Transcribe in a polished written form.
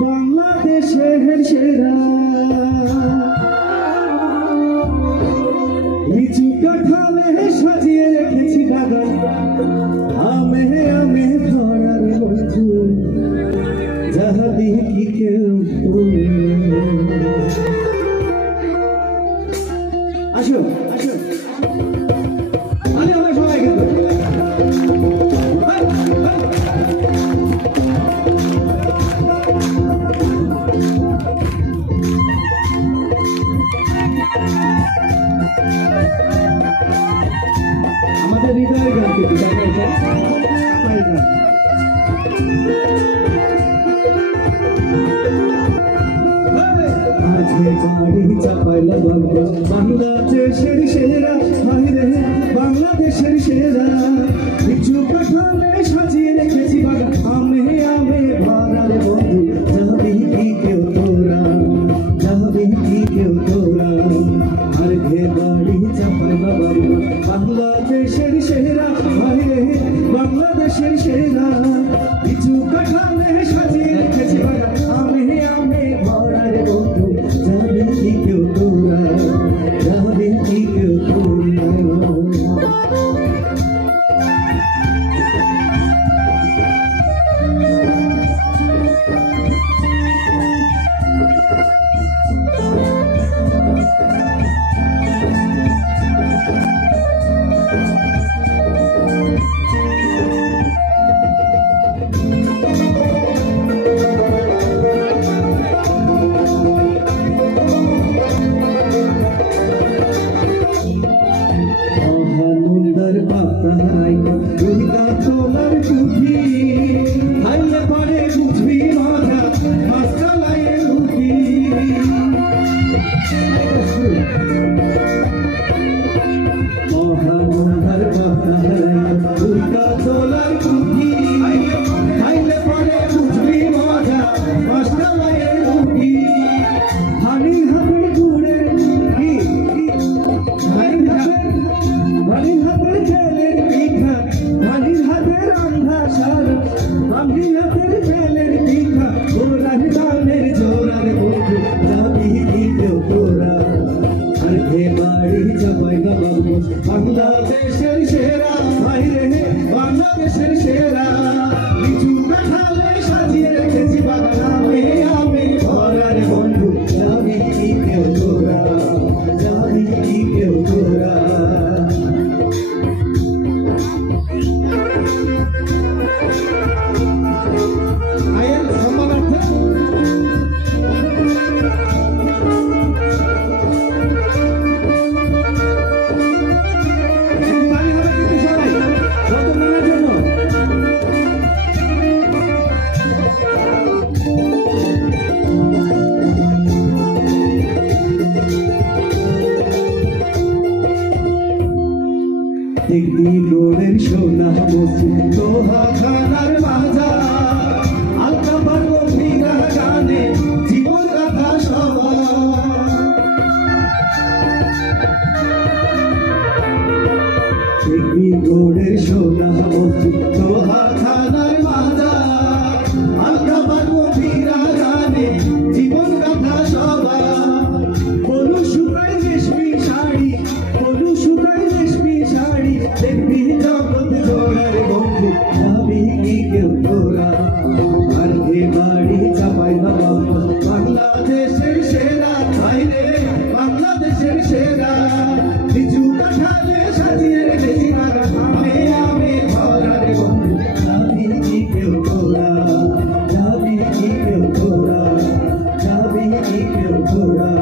বাংলাদেশের সেরা লিচু কাঁঠালে সাজিয়ে রেখেছি বাগান, আমে আমে ধরার বন্ধু, যাহা দেখি কেউ আসো আসো আমরা সবাই কিন্তু আমাদের হৃদয়ের গান কিন্তু বাড়ি চাপাইলা বাংলাদেশের সেরা, বাংলাদেশের সেরা লিচু কাঁঠালে সাজিয়ে রেখেছি বাগান, আমে আমে ভরার বন্ধু, যাবি কি কেউ তোরা, যাবি কি কেউ তোরা। আর ঘে বাড়ি চাপাইলা বাংলাদেশের সেরা, বাংলাদেশের সেরা লিচু কাঁঠালে সাজিয়ে রেখেছি বাগান, আমে আমে ভরার বন্ধু, যাবি কি কেউ তোরা, যাবি কি কেউ তোরা। মহানন্দার পাতায় দুর্গা তোলার পুঁথি, হাইলে পরে বুঝবি মজা মাস্টালায় রুটি। মহানন্দার পাতায় দুর্গা তোলার পুঁথি, হাইলে পরে বুঝবি মজা মাস্টালায় রুটি। হানি হাতে ঘুরে বাড়ির হাতের ছেলের পিঠা, বাড়ির হাতের রান্না সারা, বাড়ির হাতের ছেলের পিঠা, গোরার গানের জোরার বন্ধু, যাবি কি কেউ তোরা। আর ঘে বাড়ি চাপাইলা বাংলাদেশের সেরা, ভাইরে বাংলাদেশের সেরা লিচু কাঁঠালে সাজিয়ে রেখেছি বাগান, আমে আমে ভরার বন্ধু, যাবি কি কেউ তোরা, যাবি কি কেউ তোরা। আয়ের সম্মানার্থে দেখবি গোড়ের সোনা মসজিদ, লোহা খানার বাজার, আলকা পারবো মীরা গানে জীবন গাথা সবার। দেখবি গোড়ের সোনা মসজিদ, লোহা খানার বাজার, আলকা পারবো মীরা গানে জীবন গাথা সবার। বলু শুকাই রেশমি শাড়ি, বলু শুকাই রেশমি শাড়ি, দেখবি জগৎ জোড়ার বন্ধু, যাবি কি কেউ তোরা। আর ঘে বাড়ি চাপাইলা বাংলাদেশের সেরা, ভাইরে বাংলাদেশের সেরা লিচু কাঁঠালে সাজিয়ে রেখেছি বাগান, আমে আমে ভরার বন্ধু, যাবি কি কেউ তোরা, যাবি কি কেউ তোরা, যাবি কি কেউ তোরা।